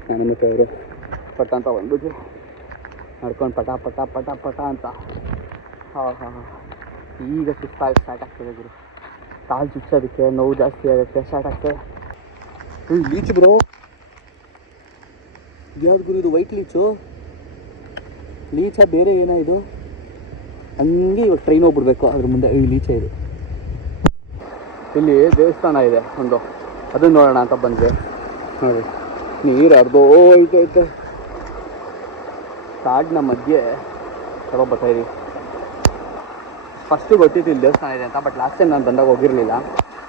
ನಾನು ಮತ್ತೆ ಅವರು ಪಟ ಅಂತ ಬಂದ್ಬಿಟ್ಟು ನಡ್ಕೊಂಡು ಪಟ ಪಟ ಪಟ ಪಟ ಅಂತ. ಈಗ ಸುಸ್ತಾಗಿ ಸ್ಟಾರ್ಟ್ ಆಗ್ತದೆ ಗುರು. ಕಾಲು ಚುಚ್ಚೋದಕ್ಕೆ ನೋವು ಜಾಸ್ತಿ ಆಗುತ್ತೆ, ಸ್ಟಾರ್ಟ್ ಆಗ್ತದೆ. ಲೀಚ್ ಬ್ರೋ, ಯಾವ್ದು ಗುರು ಇದು? ವೈಟ್ ಲೀಚ ಬೇರೆ ಏನೋ ಇದು? ಹಂಗೆ ಇವಾಗ ಟ್ರೈನ್ ಹೋಗ್ಬಿಡ್ಬೇಕು ಅದ್ರ ಮುಂದೆ. ಈ ಲೀಚ ಇದು. ಇಲ್ಲಿ ದೇವಸ್ಥಾನ ಇದೆ ಒಂದು, ಅದನ್ನು ನೋಡೋಣ ಅಂತ ಬಂದರೆ ನೋಡಿ ನೀರು ಅರ್ಧೋ ಐತೆ. ಕಾಡಿನ ಮಧ್ಯೆ ಚಲೋ ಬರ್ತಾಯಿದ್ದೀವಿ. ಫಸ್ಟು ಗೊತ್ತಿತ್ತು ಇಲ್ಲಿ ದೇವಸ್ಥಾನ ಇದೆ ಅಂತ, ಬಟ್ ಲಾಸ್ಟ್ ಟೈಮ್ ನಾನು ಬಂದಾಗ ಹೋಗಿರಲಿಲ್ಲ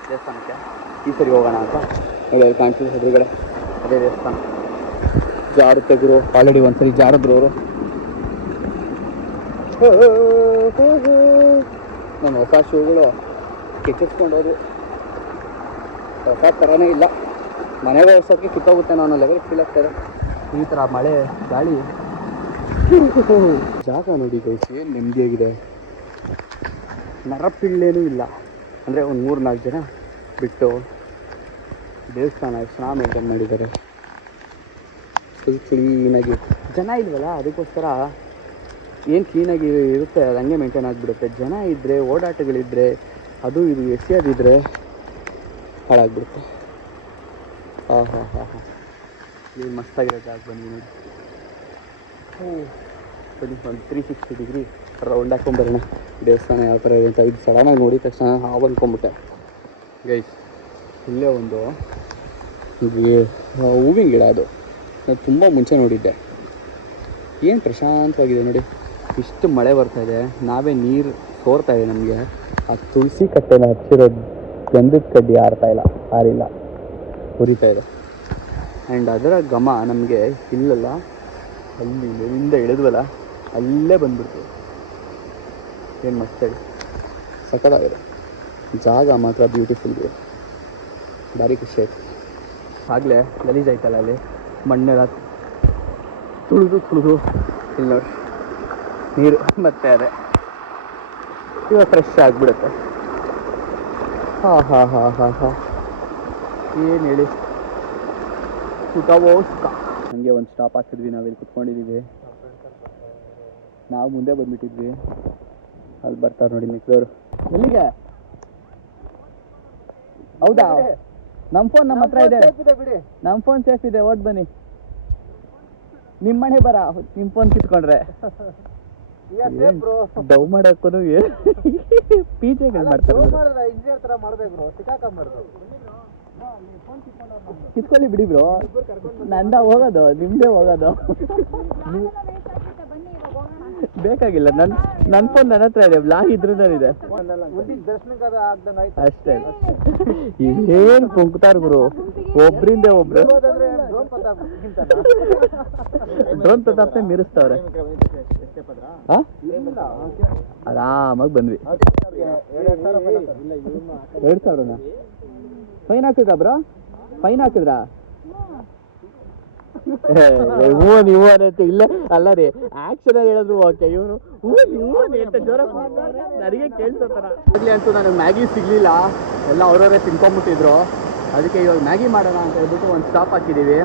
ದೇವಸ್ಥಾನಕ್ಕೆ. ಈ ಸರಿ ಹೋಗೋಣ ಅಂತ ಹೇಳಿ ಅಲ್ಲಿ ಕಾಣಿಸಿದ್ರು ಎದುರುಗಡೆ ಅದೇ ದೇವಸ್ಥಾನ. ಜಾರುತ್ತೆ ಗುರು, ಆಲ್ರೆಡಿ ಒಂದ್ಸರಿ ಜಾರಿದ್ರು ಅವರು. ನನ್ನ ಹೊಸ ಶೂಗಳು ಕೆಚ್ಚಿಸ್ಕೊಂಡೋದು. ಹೊಸ ಥರನೇ ಇಲ್ಲ, ಮನೆಗೆ ವರ್ಷಕ್ಕೆ ಕಿತ್ತೋಗುತ್ತೆ ಅನ್ನೋ ಲೆವೆಲ್ ಫೀಲ್ ಆಗ್ತಾರೆ. ಈ ಥರ ಮಳೆ ಗಾಳಿ. ಜಾಗ ನೋಡಿ ಗೈಸ್, ಏನು ನೆಮ್ಮದಿಯಾಗಿದೆ. ನರಪಿಳ್ಳೇನೂ ಇಲ್ಲ. ಅಂದರೆ ಒಂದು 3-4 ಜನ ಬಿಟ್ಟು ದೇವಸ್ಥಾನ ಎಷ್ಟು ಚೆನ್ನಾಗಿ ಮೇಂಟೈನ್ ಮಾಡಿದ್ದಾರೆ. ಫುಲ್ ಕ್ಲೀನಾಗಿ. ಜನ ಇಲ್ವಲ್ಲ, ಅದಕ್ಕೋಸ್ಕರ ಏನು ಕ್ಲೀನಾಗಿ ಇರುತ್ತೆ ಅದು ಹಂಗೆ ಮೇಂಟೈನ್ ಆಗಿಬಿಡುತ್ತೆ. ಜನ ಇದ್ದರೆ, ಓಡಾಟಗಳಿದ್ದರೆ, ಅದು ಇದು ಎಸೆಯೋದಿದ್ದರೆ ಹಾಳಾಗ್ಬಿಡುತ್ತೆ. ಏನು ಮಸ್ತಾಗಿರೋ ಜಾಗ ಬಂದು ನೋಡಿ. ಬನ್ನಿ ಒಂದು 360 ಡಿಗ್ರಿ ರೌಂಡ್ ಹಾಕೊಂಬರೋಣ. ದೇವಸ್ಥಾನ ಯಾವ ಥರ ಇದೆ ಅಂತ ಇದು ಸಡನ್ನಾಗಿ ನೋಡಿದ ತಕ್ಷಣ ಹಾವು ಅಂದ್ಕೊಂಬಿಟ್ಟೆ ಗೈಸ್. ಇಲ್ಲೇ ಒಂದು ಹೂವಿನ ಗಿಡ, ಅದು ನಾನು ತುಂಬ ಮುಂಚೆ ನೋಡಿದ್ದೆ. ಏನು ಪ್ರಶಾಂತವಾಗಿದೆ ನೋಡಿ. ಇಷ್ಟು ಮಳೆ ಬರ್ತಾಯಿದೆ, ನಾವೇ ನೀರು ಸೋರ್ತಾ ಇದೆ ನಮಗೆ. ಆ ತುಳಸಿ ಕಟ್ಟೆನ ಹಚ್ಚಿರೋದು ಗಂಧದ ಕಡ್ಡಿ ಆರಿಲ್ಲ, ಉರಿತಾ ಇದೆ. ಆ್ಯಂಡ್ ಅದರ ಘಮ ನಮಗೆ ಇಲ್ಲಲ್ಲ, ಅಲ್ಲಿ ಇಲ್ಲಿಂದ ಇಳಿದ್ವಲ್ಲ ಅಲ್ಲೇ ಬಂದ್ಬಿಡ್ತು. ಏನು ಮಸ್ತ್ ಹೇಳಿ, ಸಖತ್ತಾಗಿದೆ ಜಾಗ ಮಾತ್ರ, ಬ್ಯೂಟಿಫುಲ್ ಇದೆ, ಭಾರಿ ಖುಷಿ ಆಯ್ತು. ಆಗಲೇ ಗಲೀಜಾಯ್ತಲ್ಲ ಅಲ್ಲಿ ಮಣ್ಣೆಲ್ಲ ತುಳಿದು ಇಲ್ಲಿ ನೋಡಿ ನೀರು ಮತ್ತೆ ಅದೇ ಇವಾಗ ಫ್ರೆಶ್ ಆಗಿಬಿಡುತ್ತೆ. ಹಾಂ ಏನು ಹೇಳಿ, ಸುಖವೋ ಸುಖ. ಹಂಗೆ ಒಂದು ಸ್ಟಾಪ್ ಹಾಕಿದ್ವಿ, ನಾವಿಲ್ಲಿ ಕುತ್ಕೊಂಡಿದ್ದೀವಿ. ನಾವು ಮುಂದೆ ಬಂದುಬಿಟ್ಟಿದ್ವಿ, ಅಲ್ಲಿ ಬರ್ತಾರೆ ನೋಡಿ ಮಿಕ್ದವರು. ಎಲ್ಲಿಗೆ? ಹೌದಾ? ನಮ್ಮ ಫೋನ್ ನಮ್ಮ ಹತ್ರ ಇದೆ, ನಮ್ಮ ಫೋನ್ ಸೇಫ್ ಇದೆ, ಓಟ್ ಬನ್ನಿ. ನಿಮ್ಮ ಮನೆ ಬರ, ನಿಮ್ಮ ಫೋನ್ ಕಿತ್ಕೊಂಡ್ರೆ ಡೌ ಮಾಡೋಕ್ಕೂ ಪೀಚೆಗಳು ಮಾಡ್ತಾರೆ. ಕಿತ್ಕೊಳ್ಳಿ ಬಿಡಿ ಬ್ರೋ, ನಂದ ಹೋಗೋದು ನಿಮ್ಮದೇ ಹೋಗೋದು. ಬೇಕಾಗಿಲ್ಲ, ನನ್ನ ಫೋನ್ ನನ್ನ ಹತ್ರ ಇದೆ, ಬ್ಲಾಗ್ ಇದ್ರಲ್ಲಿದೆ ಅಷ್ಟೇ. ಏನು ಕುಂಕ್ತಾರ ಗುರು, ಒಬ್ರಿಂದ ಒಬ್ರು ಡ್ರೋನ್ ಪ್ರತಾಪ್ನೇ ಮೀರಿಸ್ತವ್ರೆ. ಆರಾಮಾಗಿ ಬಂದ್ವಿ. 2,000ನ ಫೈನ್ ಹಾಕಿದ್ರಾ ಬ್ರೋ? ಫೈನ್ ಹಾಕಿದ್ರಾ? ನೀವು ಅನ್ನತ್ತೆ ಇಲ್ಲ ಅಲ್ಲ ರೀ, ಆಕ್ಷನ್ ಹೇಳಿದ್ರು ಓಕೆ. ಇವರು ಅಂತ ಜೋರ ನನಗೆ ಕೇಳ್ಸೋತಾರ. ಆಗ್ಲಿ ಅಂತೂ ನನಗೆ ಮ್ಯಾಗಿ ಸಿಗ್ಲಿಲ್ಲ, ಎಲ್ಲ ಅವರವರೇ ತಿನ್ಕೊಂಡ್ಬಿಟ್ಟಿದ್ರು. ಅದಕ್ಕೆ ಇವಾಗ ಮ್ಯಾಗಿ ಮಾಡೋಣ ಅಂತ ಹೇಳ್ಬಿಟ್ಟು ಒಂದು ಸ್ಟಾಪ್ ಹಾಕಿದ್ದೀವಿ.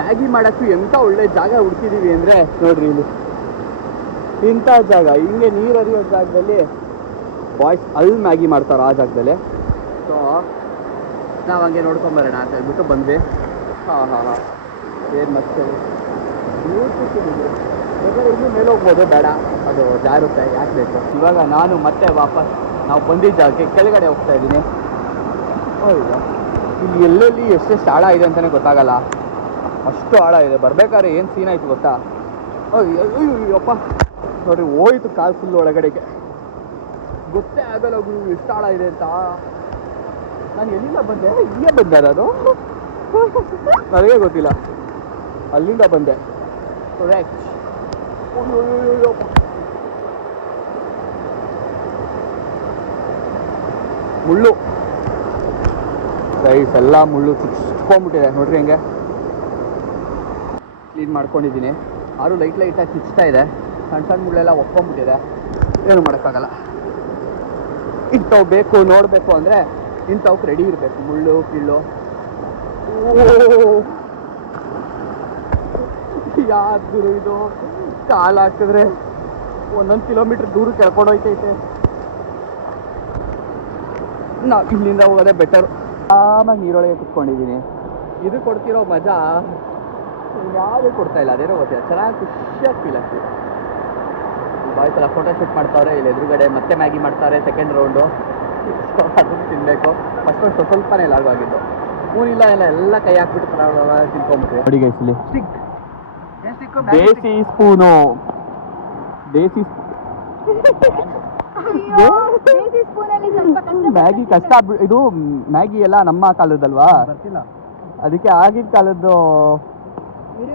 ಮ್ಯಾಗಿ ಮಾಡೋಕ್ಕೂ ಎಂಥ ಒಳ್ಳೆ ಜಾಗ ಹುಡ್ಕಿದ್ದೀವಿ ಅಂದರೆ ನೋಡ್ರಿ, ಇಲ್ಲಿ ಇಂಥ ಜಾಗ, ಹಿಂಗೆ ನೀರು ಹರಿಯೋ ಜಾಗದಲ್ಲಿ ಬಾಯ್ಸ್ ಅಲ್ಲಿ ಮ್ಯಾಗಿ ಮಾಡ್ತಾರೆ, ಆ ಜಾಗದಲ್ಲಿ. ಸೊ ನಾವು ಹಂಗೆ ನೋಡ್ಕೊಂಬರೋಣ ಅಂತ ಹೇಳ್ಬಿಟ್ಟು ಬಂದ್ವಿ. ಹಾಂ ಏನು ಮಸ್ತ್ ಬೇಕಾದ್ರೆ ಇನ್ನೂ ಮೇಲೆ ಹೋಗ್ಬೋದು, ಬೇಡ ಅದು ಜಾರುತ್ತೆ, ಯಾಕೆ ಬೇಕು. ಇವಾಗ ನಾನು ಮತ್ತೆ ವಾಪಸ್ ನಾವು ಬಂದಿದ್ದ ಜಾಗಕ್ಕೆ ಕೆಳಗಡೆ ಹೋಗ್ತಾ ಇದ್ದೀನಿ. ಹೌದಾ, ಇಲ್ಲಿ ಎಲ್ಲೆಲ್ಲಿ ಎಷ್ಟೆಷ್ಟು ಆಳ ಇದೆ ಅಂತಲೇ ಗೊತ್ತಾಗಲ್ಲ, ಅಷ್ಟು ಆಳ ಇದೆ. ಬರ್ಬೇಕಾದ್ರೆ ಏನು ಸೀನ್ ಆಯಿತು ಗೊತ್ತಾ? ಅಯ್ಯಪ್ಪ ನೋಡ್ರಿ, ಹೋಯ್ತು ಕಾಲು ಫುಲ್ ಒಳಗಡೆಗೆ, ಗೊತ್ತೇ ಆಗಲ್ಲ ಗುರು ಎಷ್ಟು ಆಳ ಇದೆ ಅಂತ. ನಾನು ಎಲ್ಲಿಂದ ಬಂದೆ, ಇಲ್ಲೇ ಬಂದಾರ ಅದು ನನಗೆ ಗೊತ್ತಿಲ್ಲ, ಅಲ್ಲಿಂದ ಬಂದೆ. ಮುಳ್ಳು ರೈಸ್ ಎಲ್ಲ ಮುಳ್ಳು ಚುಚ್ಕೊಂಡ್ಬಿಟ್ಟಿದೆ ನೋಡ್ರಿ, ಹೆಂಗೆ ಕ್ಲೀನ್ ಮಾಡ್ಕೊಂಡಿದ್ದೀನಿ. ಆರು ಲೈಟಾಗಿ ಚುಚ್ತಾ ಇದೆ, ಸಣ್ಣ ಮುಳ್ಳೆಲ್ಲ ಒಪ್ಕೊಂಡ್ಬಿಟ್ಟಿದೆ, ಏನು ಮಾಡೋಕ್ಕಾಗಲ್ಲ. ಇಂಥವು ಬೇಕು ನೋಡಬೇಕು ಅಂದರೆ ಇಂಥವಕ್ಕೆ ರೆಡಿ ಇರಬೇಕು, ಮುಳ್ಳು ಕಿಳ್ಳು. ಯಾರು ಇದು ಕಾಲು ಹಾಕಿದ್ರೆ 1 ಕಿಲೋಮೀಟ್ರ್ ದೂರ ಕೆಳ್ಕೊಂಡು ಹೋಯ್ತೈತೆ. ನಾವು ಇಲ್ಲಿಂದ ಹೋಗೋದೇ ಬೆಟರ್. ಆರಾಮಾಗಿ ನೀರೊಳಗೆ ಕುತ್ಕೊಂಡಿದ್ದೀನಿ. ಇದು ಕೊಡ್ತಿರೋ ಮಜಾ ಯಾವುದೇ ಕೊಡ್ತಾ ಇಲ್ಲ, ಅದೇನೋ ಗೊತ್ತಿಲ್ಲ, ಚೆನ್ನಾಗಿ ಖುಷಿಯಾಗಿ ಫೀಲ್ ಆಗ್ತಿದೆ. ಬಾಯ್ಸ್ ಎಲ್ಲ ಫೋಟೋ ಶೂಟ್ ಮಾಡ್ತಾವ್ರೆ, ಇಲ್ಲಿ ಎದುರುಗಡೆ ಮತ್ತೆ ಮ್ಯಾಗಿ ಮಾಡ್ತಾರೆ, ಸೆಕೆಂಡ್ ರೌಂಡು. ಸೊ ಅದನ್ನು ತಿನ್ನಬೇಕು. ಫಸ್ಟ್ ಸ್ವಲ್ಪನೇ ಲಾಗ್ ಆಗಿದ್ದು, ಸ್ಪೂನಿಲ್ಲ ಎಲ್ಲ ಕೈ ಹಾಕ್ಬಿಟ್ಟು ತಿನ್ಕೊಂಬಿಟ್ಟು. ನೋಡಿ ಗೈಸ್, ಇಲ್ಲಿ ದೇಸಿ ಸ್ಪೂನು, ಮ್ಯಾಗಿ ಕಷ್ಟ. ಇದು ಮ್ಯಾಗಿ ಎಲ್ಲ ನಮ್ಮ ಕಾಲದಲ್ವಾ, ಅದಕ್ಕೆ ಆಗಿನ ಕಾಲದ್ದು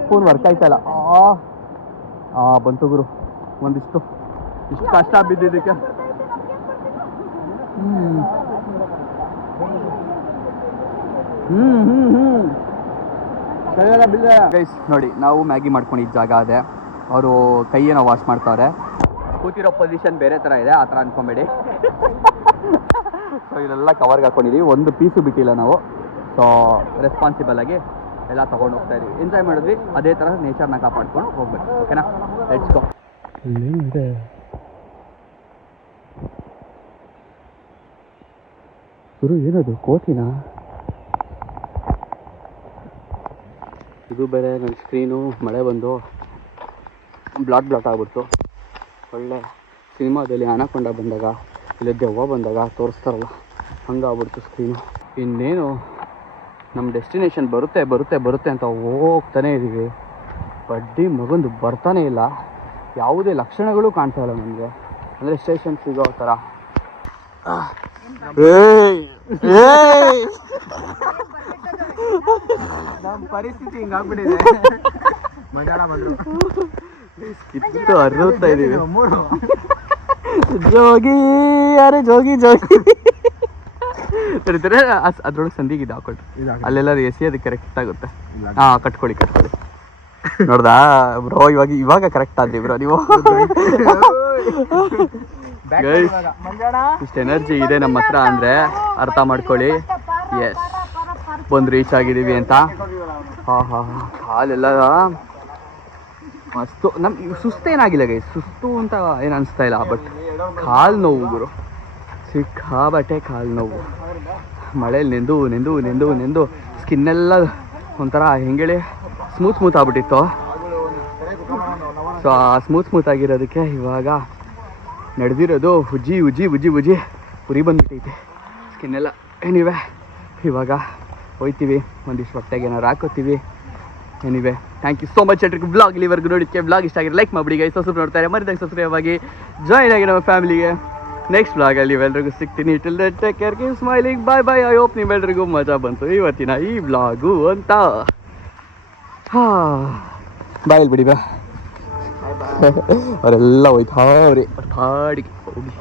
ಸ್ಪೂನ್ ವರ್ಕ್ ಆಯ್ತಲ್ಲ. ಬಂತು ಗುರು, ಇಷ್ಟು ಕಷ್ಟ ಬಿದ್ದಿದ್ದಕ್ಕೆ. ಗೈಸ್ ನೋಡಿ, ನಾವು ಮ್ಯಾಗಿ ಮಾಡ್ಕೊಂಡಿದ್ದ ಜಾಗ ಅದೇ. ಅವರು ಕೈಯೇನೋ ವಾಶ್ ಮಾಡ್ತಾವ್ರೆ. ಕೂತಿರೋ ಪೊಸಿಷನ್ ಬೇರೆ ಥರ ಇದೆ, ಆ ಥರ ಅನ್ಕೊಂಬೇಡಿ. ಸೊ ಇದೆಲ್ಲ ಕವರ್ಗೆ ಹಾಕೊಂಡಿದ್ದೀವಿ, ಒಂದು ಪೀಸು ಬಿಟ್ಟಿಲ್ಲ ನಾವು. ಸೊ ರೆಸ್ಪಾನ್ಸಿಬಲ್ ಆಗಿ ಎಲ್ಲ ತೊಗೊಂಡು ಹೋಗ್ತಾ ಇದೀವಿ. ಎಂಜಾಯ್ ಮಾಡಿದ್ವಿ, ಅದೇ ಥರ ನೇಚರ್ನ ಕಾಪಾಡ್ಕೊಂಡು ಹೋಗ್ಬೇಕು. ಓಕೆನಾ, ಲೆಟ್ಸ್ ಗೋ. ಇಲ್ಲೇನಿದೆ ಗುರು, ಏನದು ಕೋಟಿನಾ? ಇದು ಬೇರೆ ನನ್ನ ಸ್ಕ್ರೀನು ಮಳೆ ಬಂದು ಬ್ಲಾಟ್ ಆಗ್ಬಿಡ್ತು. ಒಳ್ಳೆ ಸಿನಿಮಾದಲ್ಲಿ ಅನಕೊಂಡ ಬಂದಾಗ ಇಲ್ಲ ದೆವ್ವ ಬಂದಾಗ ತೋರಿಸ್ತಾರಲ್ಲ ಹಂಗಾಗ್ಬಿಡ್ತು ಸ್ಕ್ರೀನು. ಇನ್ನೇನು ನಮ್ಮ ಡೆಸ್ಟಿನೇಷನ್ ಬರುತ್ತೆ ಅಂತ ಹೋಗ್ತಾನೆ ಇದ್ದೀವಿ. ಬಡ್ಡಿ ಮಗಂದು ಬರ್ತಾನೆ ಇಲ್ಲ. ಯಾವುದೇ ಲಕ್ಷಣಗಳು ಕಾಣ್ತಾ ಇಲ್ಲ ನಮಗೆ. ಅಂದರೆ ಸ್ಟೇಷನ್ ಸಿಗೋ ಥರ. ನಮ್ಮ ಪರಿಸ್ಥಿತಿ ಹಿಂಗಾಗ್ಬಿಟ್ಟಿದೆ. ಮಜಾನ ಬಂದರು ಕಿತ್ತು ಅರ್ರುತ್ತಾ ಇದ್ದೀವಿ. ಜೋಗಿ ಅರೆ ಜೋಗಿ ಸರಿತಾರೆ. ಅದ್ರೊಳಗೆ ಸಂದಿಗೆ ಹಾಕೊಟ್ರಿ ಅಲ್ಲೆಲ್ಲರೂ ಎಸಿ ಅದಕ್ಕೆ ಕರೆಕ್ಟ್ ಆಗುತ್ತೆ. ಹಾಂ ಕಟ್ಕೊಳ್ಳಿ ನೋಡ್ದಾ ಬ್ರೋ. ಇವಾಗ ಕರೆಕ್ಟ್ ಆದ್ರಿ ಬ್ರೋ ನೀವು. ಇಷ್ಟು ಎನರ್ಜಿ ಇದೆ ನಮ್ಮ ಹತ್ರ ಅಂದರೆ ಅರ್ಥ ಮಾಡ್ಕೊಳ್ಳಿ. ಎಸ್ ಬಂದು ರೀಚ್ ಆಗಿದ್ದೀವಿ ಅಂತ. ಕಾಲೆಲ್ಲ ಮಸ್ತು. ನಮ್ಗೆ ಸುಸ್ತೇನಾಗಿಲ್ಲ ಗೈ, ಸುಸ್ತು ಅಂತ ಏನು ಅನಿಸ್ತಾ ಇಲ್ಲ. ಬಟ್ ಕಾಲು ನೋವು ಗುರು, ಸಿಕ್ಕಾಬಟ್ಟೆ ಕಾಲು ನೋವು. ಮಳೇಲಿ ನೆಂದು ಸ್ಕಿನ್ನೆಲ್ಲ ಒಂಥರ ಹೆಂಗೇಳಿ ಸ್ಮೂತ್ ಆಗ್ಬಿಟ್ಟಿತ್ತು. ಸೊ ಆ ಸ್ಮೂತ್ ಆಗಿರೋದಕ್ಕೆ ಇವಾಗ ನಡೆದಿರೋದು ಉಜ್ಜಿ ಉರಿ ಬಂದ್ಬಿಟ್ಟೈತೆ ಸ್ಕಿನ್ನೆಲ್ಲ. ಏನಿವೆ ಇವಾಗ ಹೋಯ್ತೀವಿ, ಒಂದಿಷ್ಟು ಹೊಟ್ಟೆಗೆ ಏನಾರು ಹಾಕೋತೀವಿ. ಏನಿವೆ ಥ್ಯಾಂಕ್ ಯು ಸೋ ಮಚ್ ಎಲ್ರಿಗೂ ಬ್ಲಾಗ್ ಇಲ್ಲಿವರೆಗೂ ನೋಡಿದ್ದಕ್ಕೆ. ಬ್ಲಾಗ್ ಇಷ್ಟ ಆಗಿರೋ ಲೈಕ್ ಮಾಡಿಬಿಡಿ ಗೈಸ್. ಹೊಸಬ್ರು ನೋಡ್ತಾರೆ ಮರಿದಂಗೆ ಸಬ್ಸ್ಕ್ರೈಬ್ ಆಗಿ ಜಾಯ್ನ್ ಆಗಿ ನಮ್ಮ ಫ್ಯಾಮಿಲಿಗೆ. ನೆಕ್ಸ್ಟ್ ಬ್ಲಾಗಲ್ಲಿ ಇವೆಲ್ಲರಿಗೂ ಸಿಗ್ತೀನಿ. Till then take care, keep smiling, bye. I hope ನಿಮ್ಮೆಲ್ರಿಗೂ ಮಜಾ ಬಂತು ಇವತ್ತಿನ ಈ ಬ್ಲಾಗು ಅಂತ. ಬಾಯಲ್ಲಿ ಬಿಡಿ ಬಾ. ಅವರೆಲ್ಲ ಹೋಯ್ತು ಅವ್ರಿ ಕಾಡಿಗೆ ಹೋಗಿ.